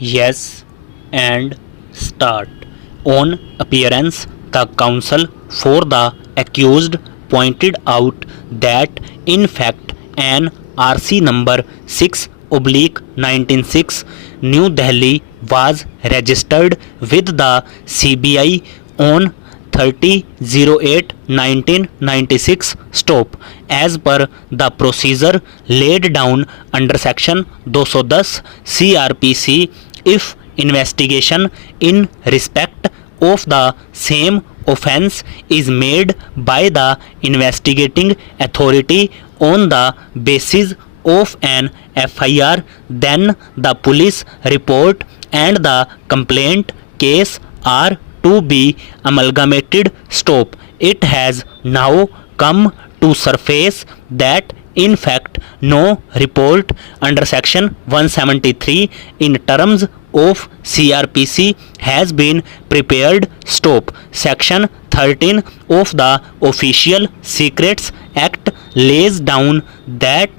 Yes, and start. On appearance, the counsel for the accused pointed out that in fact an RC number 6/1996 New Delhi was registered with the CBI on 30/08/1996 stop as per the procedure laid down under section 210 CRPC if investigation in respect of the same offence is made by the investigating authority on the basis of an FIR, then the police report and the complaint case are to be amalgamated. Stop. It has now come to surface that in fact no report under section 173 in terms of CRPC has been prepared. Stop. Section 13 of the Official Secrets Act lays down that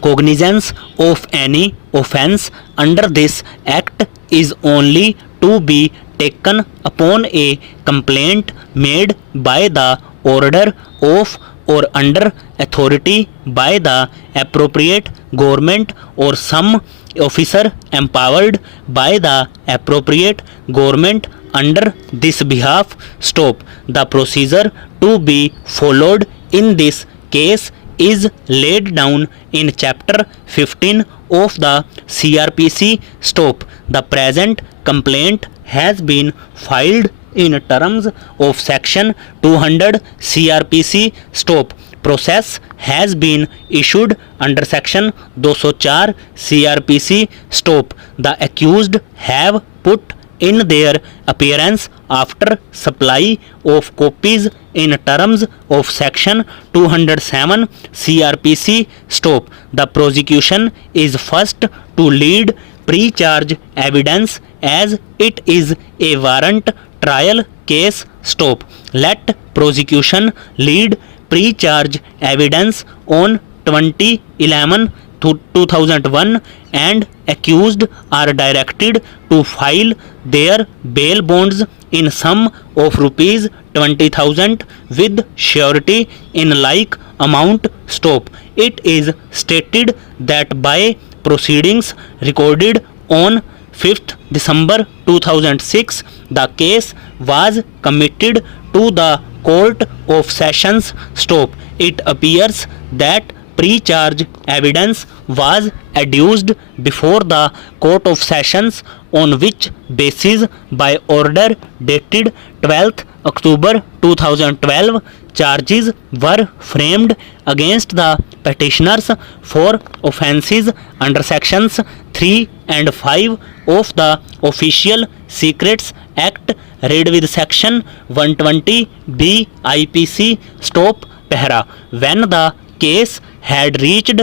cognizance of any offence under this act is only to be taken upon a complaint made by the order of or under authority by the appropriate government or some officer empowered by the appropriate government under this behalf. Stop. The procedure to be followed in this case is laid down in chapter 15 of the CRPC. Stop. The present complaint has been filed in terms of section 200 CRPC. Stop. Process has been issued under section 204 CRPC. Stop. The accused have put in their appearance after supply of copies in terms of section 207 CRPC. Stop. The prosecution is first to lead pre-charge evidence as it is a warrant trial case. Stop. Let prosecution lead pre-charge evidence on 2011-2001 and accused are directed to file their bail bonds in sum of rupees 20,000 with surety in like amount. Stop. It is stated that by proceedings recorded on 5th December 2006, the case was committed to the Court of Sessions. Stop. It appears that pre-charge evidence was adduced before the Court of Sessions, on which basis by order dated 12th October 2012 charges were framed against the petitioners for offences under sections 3 and 5 of the Official Secrets Act read with section 120 B IPC. Stop. Pehra. When the case had reached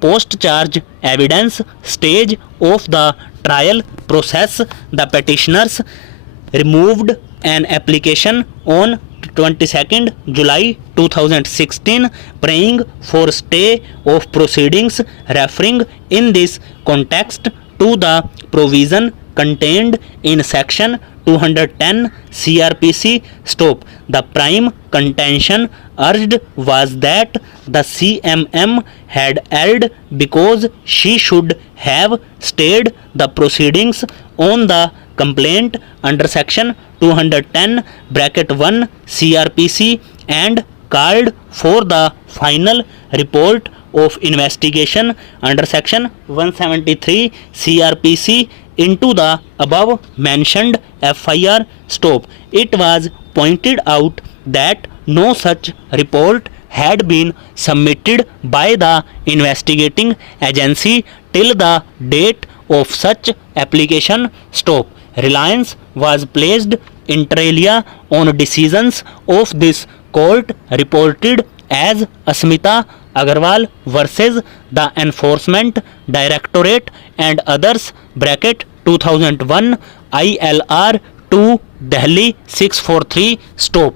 post-charge evidence stage of the trial process, the petitioners removed an application on 22nd July 2016 praying for stay of proceedings, referring in this context to the provision contained in section 210 CRPC. Stop. The prime contention urged was that the CMM had erred because she should have stayed the proceedings on the complaint under section 210(1) CRPC and called for the final report of investigation under section 173 CRPC into the above mentioned FIR. Stop. It was pointed out that no such report had been submitted by the investigating agency till the date of such application. Stop. Reliance was placed inter alia on decisions of this court reported as Asmita Agarwal versus the Enforcement Directorate and others (2001) ILR 2 Delhi 643. Stop.